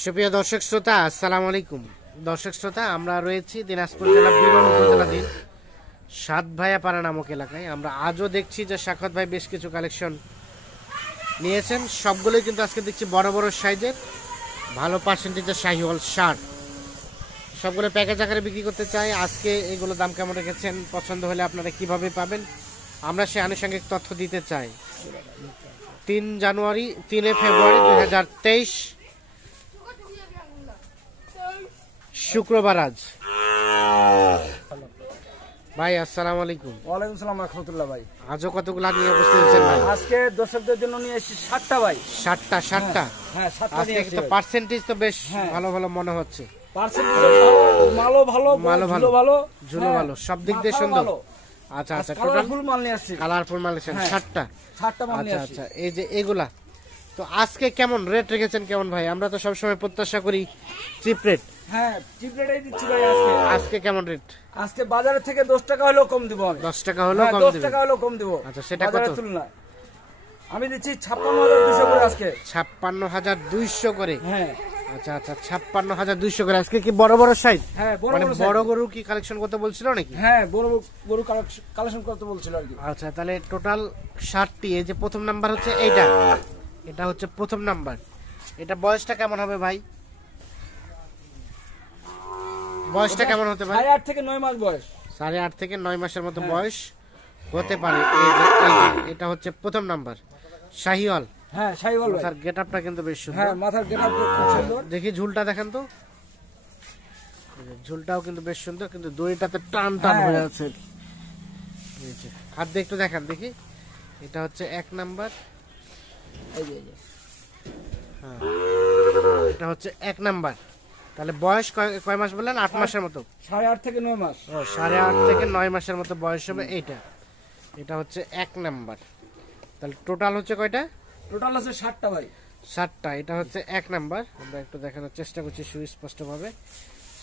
সুপ্রিয় দর্শক শ্রোতা, আসসালামু আলাইকুম। দর্শক শ্রোতা, আমরা রয়েছি দিনাজপুর জেলা বিরল উপজেলাধীন সাত ভাইয়াপাড়া নামক এলাকায়। আমরা আজও দেখছি যে সাখাত ভাই বেশ কিছু কালেকশন নিয়েছেন। সবগুলোই কিন্তু আজকে দেখছি বড় বড় সাইজের ভালো পার্সেন্টেজের শাহিওয়াল শার্ট, সবগুলো প্যাকেজ আকারে বিক্রি করতে চাই। আজকে এগুলো দাম কেমন রেখেছেন, পছন্দ হলে আপনারা কিভাবে পাবেন, আমরা সে আনুষঙ্গিক তথ্য দিতে চাই। 3 ফেব্রুয়ারি 2023 শুক্রবার। আজ ভাই আসসালামু আলাইকুম। ওয়ালাইকুম সালাম রাহমাতুল্লাহ। ভাই আজও কতগুলো নিয়ে উপস্থিত হয়েছেন ভাই? আজকে দর্শকদের জন্য নিয়ে এসেছি 7টা ভাই। 7টা? হ্যাঁ 7টা আজকে নিয়ে এসেছি। তো পার্সেন্টেজ তো বেশ ভালো ভালো মনে হচ্ছে। পার্সেন্টেজ ভালো, মালও ভালো, ঝুলো ভালো, সব দিক দিয়ে সুন্দর। আচ্ছা আচ্ছা, কালারফুল মাল নিয়ে আসছি। কালারফুল মাল নিয়েছেন 7টা? 7টা মাল নিয়ে আসছি। আচ্ছা, এই যে এগুলা তো আজকে কেমন রেট রেখেছেন কেমন ভাই? আমরা তো সবসময় প্রত্যাশা করি চিপ রেট। হ্যাঁ চিপ রেটেই দিচ্ছি ভাই আজকে। আজকে কেমন রেট? আজকে বাজারের থেকে 10 টাকা হলেও কম দিব আমি। 10 টাকা হলেও কম 10 দিবেন? টাকা হলেও কম দিব। আচ্ছা, সেটা কত? বাজারের তুলনায় আমি দিচ্ছি 56,200 করে আজকে। 56,200 করে? হ্যাঁ আচ্ছা আচ্ছা, 56,200 করে। আজকে কি বড় বড় সাইজ? হ্যাঁ মানে বড় গরু কি কালেকশন করতে বলছিল নাকি? হ্যাঁ বড় গরু কালেকশন করতে বলছিল আর কি। আচ্ছা, তাহলে টোটাল 60টি। এই যে প্রথম নাম্বার হচ্ছে এইটা, এটা হচ্ছে প্রথম নাম্বার। এটা বয়সটা কেমন হবে ভাই? বয়সটা কেমন হতে পারে? 8.5 থেকে 9 মাস বয়স। 8.5 থেকে 9 মাসের মতো বয়স হতে পারে। এই যে এটা হচ্ছে প্রথম নাম্বার শাহিওয়াল। হ্যাঁ শাহিওয়াল। মাথার গেটআপটা কিন্তু বেশ সুন্দর। হ্যাঁ মাথার গেটআপ খুব সুন্দর। দেখি ঝুলটা দেখেন তো। ঝুলটাও কিন্তু বেশ সুন্দর, কিন্তু দড়িটাতে টান টান হয়ে আছে। হাত দিয়ে একটু দেখান দেখি। এটা হচ্ছে 1 নাম্বার। হ্যাঁ, এটা হচ্ছে 1 নাম্বার। তাহলে বয়স কয় মাস বললেন? 8 মাসের মতো। 8.5 থেকে 9 মাস। ও, 8.5 থেকে 9 মাসের মতো বয়স হবে এইটা। এটা হচ্ছে 1 নাম্বার। তাহলে টোটাল হচ্ছে কয়টা? টোটাল আছে 7টা ভাই। 7টা। এটা হচ্ছে 1 নাম্বার। আমরা একটু দেখানোর চেষ্টা করছি সুস্পষ্টভাবে।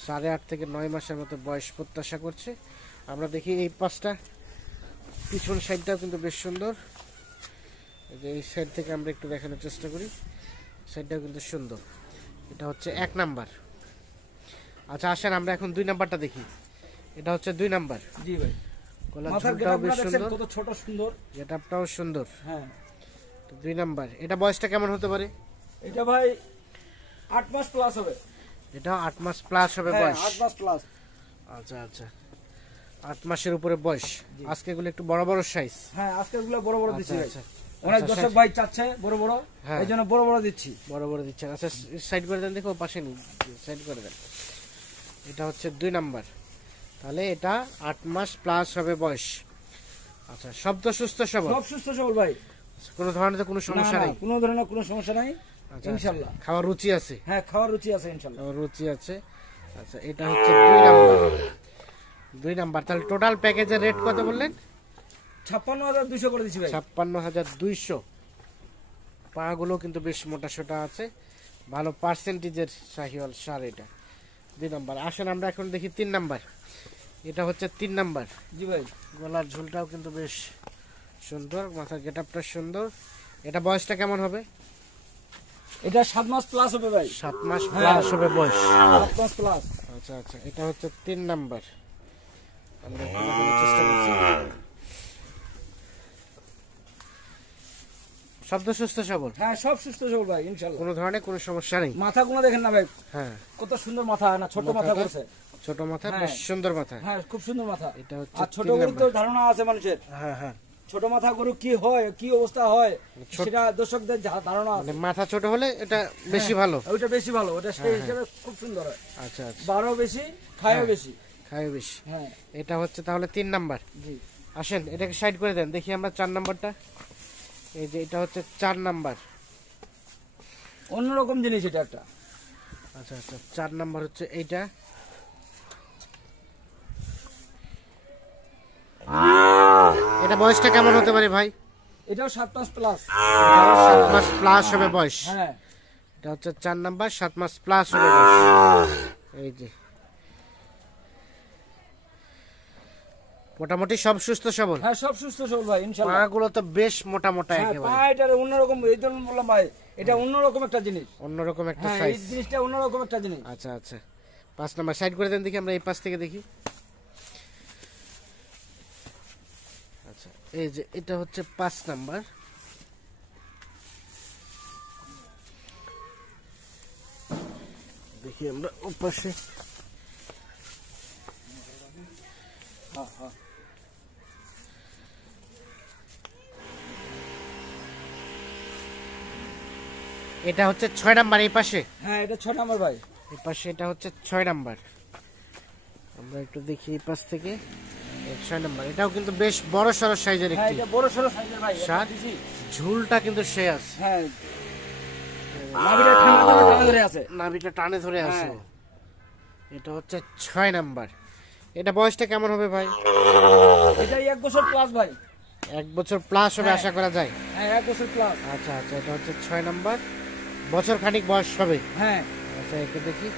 8.5 থেকে 9 মাসের মতো বয়স প্রত্যাশা করছে। আমরা দেখি এই পাশটা, পিছন সাইডটাও কিন্তু বেশ সুন্দর। এই সাইড থেকে আমরা একটু দেখানোর চেষ্টা করি। সাইডটাও কিন্তু সুন্দর। এটা হচ্ছে 1 নাম্বার। আচ্ছা আসেন আমরা এখন 2 নাম্বারটা দেখি। এটা হচ্ছে 2 নাম্বার। জি ভাই। গলার ঝুলটাও বেশ সুন্দর, কত ছোট সুন্দর, গেটআপটাও সুন্দর। হ্যাঁ। তো 2 নাম্বার। এটা বয়সটা কেমন হতে পারে? এটা ভাই 8 মাস প্লাস হবে। এটা 8 মাস প্লাস হবে বয়স? 8 মাস প্লাস। আচ্ছা আচ্ছা, 8 মাসের উপরে বয়স। আজকে এগুলো একটু বড় বড় সাইজ। হ্যাঁ আজকে এগুলো বড় বড় দিচ্ছি ভাই। আচ্ছা, অনেক দর্শক ভাই চাচ্ছে বড় বড়, এইজন্য বড় বড় দিচ্ছি। বড় বড় দিচ্ছেন। আচ্ছা সাইড করে দেন, দেখো পাশে নি, সাইড করে দেন। এটা হচ্ছে 2 নাম্বার। তাহলে এটা 8 মাস প্লাস হবে বয়স। আচ্ছা, সব তো সুস্থ সবল? সব সুস্থ সবল ভাই, কোনো ধরনের তো কোনো সমস্যা নেই? কোনো ধরনের কোনো সমস্যা নাই ইনশাআল্লাহ। খাওয়ার রুচি আছে? হ্যাঁ খাওয়ার রুচি আছে ইনশাআল্লাহ। খাওয়ার রুচি আছে। আচ্ছা, এটা হচ্ছে 2 নাম্বার। 2 নাম্বার। তাহলে টোটাল প্যাকেজের রেট কত বললেন? 56,200 করে দিচ্ছি ভাই। 56,200। পাগুলো কিন্তু বেশ মোটা সোটা আছে, ভালো পার্সেন্টেজের শাহিওয়াল সার এটা। 2 নাম্বার। আসেন আমরা এখন দেখি 3 নাম্বার। এটা হচ্ছে 3 নাম্বার। জি ভাই। গলার ঝুলটাও কিন্তু বেশ সুন্দর, মাথার গেটআপটা সুন্দর। এটা বয়সটা কেমন হবে? এটা 7 মাস প্লাস হবে ভাই। 7 মাস প্লাস হবে বয়স? 7 মাস প্লাস। আচ্ছা আচ্ছা, এটা হচ্ছে 3 নাম্বার। আমরা একটু দেখানোর চেষ্টা করছি। শব্দ সুস্থ সবল? হ্যাঁ সব সুস্থ সবল ভাই ইনশাআল্লাহ, কোনো ধরনের কোনো সমস্যা নেই। মাথাগুলো দেখেন না ভাই। হ্যাঁ কত সুন্দর মাথা, না ছোট মাথা করছে। ছোট মাথা, বেশ সুন্দর মাথা। হ্যাঁ খুব সুন্দর মাথা। এটা হচ্ছে আর ছোট গরু তো ধারণা আছে মানুষের। হ্যাঁ হ্যাঁ, ছোট মাথা গরু কি হয়, কি অবস্থা হয়, সেটা দর্শকদের ধারণা আছে। মানে মাথা ছোট হলে এটা বেশি ভালো? ওইটা বেশি ভালো, ওটা সেই হিসেবে খুব সুন্দর হয়। আচ্ছা আচ্ছা, বারও বেশি, খায়ও বেশি। খায়ও বেশি। হ্যাঁ এটা হচ্ছে তাহলে 3 নাম্বার। জি। আসেন এটাকে সাইড করে দেন, দেখি আমরা 4 নাম্বারটা। এই যে এটা হচ্ছে 4 নাম্বার। অন্যরকম জিনিস এটা একটা। আচ্ছা আচ্ছা, 4 নাম্বার হচ্ছে এইটা। এটা বয়সটা কেমন হতে পারে ভাই? এটাও 7 মাস প্লাস। 7 মাস প্লাস হবে বয়স? হ্যাঁ এটা হচ্ছে 4 নাম্বার, 7 মাস প্লাস হবে বয়স। এই যে মোটামুটি সব সুস্থ সবল? হ্যাঁ সব সুস্থ সবল ভাই ইনশাআল্লাহ। পাগুলো তো বেশ মোটা মোটা একেবারে। পা এটার অন্যরকম, এই জন্য বললাম ভাই এটা অন্যরকম একটা জিনিস। অন্যরকম একটা হ্যাঁ, এই সাইজ। জিনিসটা অন্যরকম একটা জিনিস। আচ্ছা আচ্ছা, 5 নাম্বার সাইড করে দেন দেখি, আমরা এই পাশ থেকে দেখি। আচ্ছা, এই যে এটা হচ্ছে 5 নাম্বার। দেখি আমরা ওপাশে। হ্যাঁ, হ্যাঁ। এটা হচ্ছে 6 নাম্বার এই পাশে। হ্যাঁ, এটা 6 নাম্বার ভাই। এই পাশে এটা হচ্ছে 6 নাম্বার। আমরা একটু দেখি এই পাশ থেকে। 6 নাম্বার, এটাও কিন্তু বেশ বড় সড়ো সাইজের হ্যাঁ, একটি এটা বড় সরো সাইজের ভাই। শার্ট। ঝুলটা কিন্তু সে আছে। হ্যাঁ, নাভিটা টানা ধরে আছে। নাভিটা টানে ধরে আছে। হ্যাঁ। এটা হচ্ছে 6 নাম্বার। এটা বয়সটা কেমন হবে ভাই? এটা 1 বছর প্লাস ভাই। 1 বছর প্লাস হবে আশা করা যায়। হ্যাঁ, 1 বছর প্লাস। আচ্ছা আচ্ছা, এটা হচ্ছে 6 নাম্বার, বছর খানিক বয়স হবে। হ্যাঁ, আচ্ছা, একে দেখি।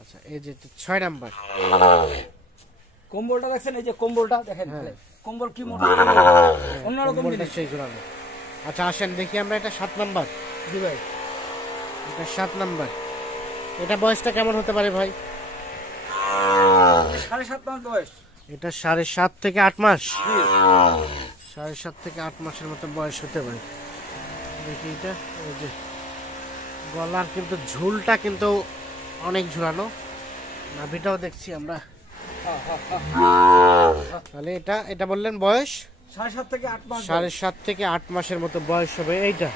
আচ্ছা, এই যে 6 নাম্বার। কম্বলটা দেখছেন? এই যে কম্বলটা দেখেন, হ্যাঁ। কম্বল কি মোটা, অন্যরকম কম্বলটা জিনিস। সেই ঝুলানো। আচ্ছা, আসেন দেখি আমরা এটা 7 নাম্বার। জি ভাই। এটা 7 নাম্বার। এটা বয়সটা কেমন হতে পারে ভাই? 7.5 মাস বয়স। এটা 7.5 থেকে 8 মাস। জি। 7.5 থেকে 8 মাসের মতো বয়স হতে পারে। দেখি এটা, এই যে গলার কিন্তু ঝুলটা কিন্তু অনেক ঝুলানো। নাভিটাও দেখছি আমরা। হ্যাঁ, হ্যাঁ। তাহলে এটা এটা বললেন বয়স 7.5 থেকে 8 মাস। 7.5 থেকে 8 মাসের মতো বয়স হবে। এইটা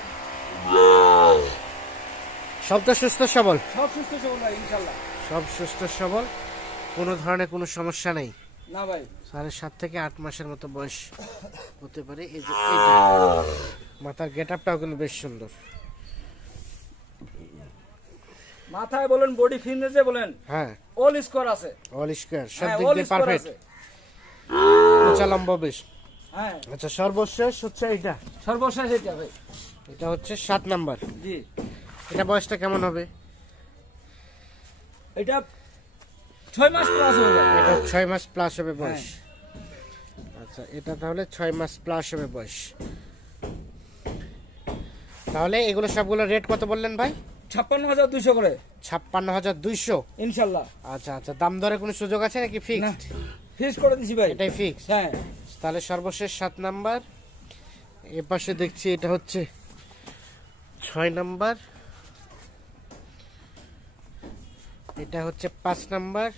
সব তো সুস্থ সবল? সব সুস্থ সবল ভাই, ইনশাআল্লাহ। সব সুস্থ সবল, কোনো ধরনের কোনো সমস্যা নেই। না ভাই। 7.5 থেকে 8 মাসের মতো বয়স হতে পারে। এই যে এইটা, মাথার গেটআপটাও কিন্তু বেশ সুন্দর। মাথায় বলেন, বডি ফিটনেসে বলেন, হ্যাঁ, অল স্কোর আছে। অল স্কয়ার, সব হ্যাঁ, দিক all দিয়ে square পারফেক্ট। আছে। উঁচা লম্বা বেশ। হ্যাঁ, আচ্ছা, সর্বশেষ হচ্ছে এটা। সর্বশেষ এটা ভাই। এটা হচ্ছে 7 নাম্বার। জি। এটা বয়সটা কেমন হবে? এটা 6 মাস প্লাস হবে ভাই। এটা 6 মাস প্লাস হবে বয়স। আচ্ছা, এটা তাহলে 6 মাস প্লাস হবে বয়স। তাহলে এগুলো সবগুলো রেট কত বললেন ভাই? 56,200 করে 56,200। ইনশাআল্লাহ। আচ্ছা আচ্ছা, দাম দরে কোনো সুযোগ আছে নাকি না, ফিক্সড? ফিক্স করে দিছি ভাই। এটাই ফিক্স। হ্যাঁ, তাহলে সর্বশেষ 7 নাম্বার। এ পাশে দেখছি এটা হচ্ছে 6 নাম্বার। এটা হচ্ছে 5 নাম্বার।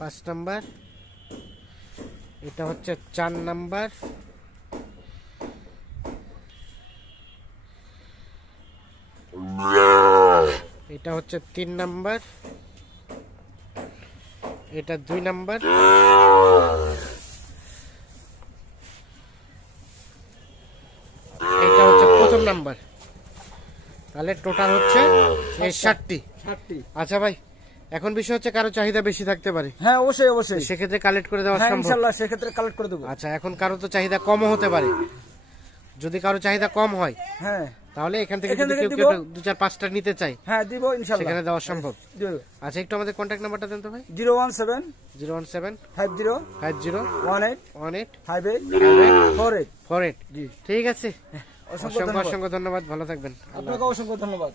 5 নাম্বার। এটা হচ্ছে 4 নাম্বার। এটা হচ্ছে 3 নাম্বার। এটা 2 নাম্বার। এটা হচ্ছে প্রথম নাম্বার। তাহলে টোটাল হচ্ছে এই 7টি। 7টি। আচ্ছা ভাই, এখন বিষয় হচ্ছে কারো চাহিদা বেশি থাকতে পারে, হ্যাঁ, অবশ্যই অবশ্যই। সেক্ষেত্রে কালেক্ট করে দেওয়া হ্যাঁ, সম্ভব। ইনশাআল্লাহ সেক্ষেত্রে কালেক্ট করে দেবো। আচ্ছা, এখন কারো তো চাহিদা কমও হতে পারে। যদি কারো চাহিদা কম হয়, হ্যাঁ, তাহলে এখান থেকে এখান যদি থেকে কেউ দিব। 2-4-5টা নিতে চাই, হ্যাঁ দিব ইনশাআল্লাহ। সেখানে দেওয়া সম্ভব। দিব। আচ্ছা, একটু আমাদের কন্ট্যাক্ট নাম্বারটা দেন তো ভাই। 017 017 50 50 18 18 58 58 48। 48। জি। ঠিক আছে, অসংখ্য অসংখ্য ধন্যবাদ। অসংখ্য ধন্যবাদ, ভালো থাকবেন। আল্লাহ আপনাকে অসংখ্য ধন্যবাদ।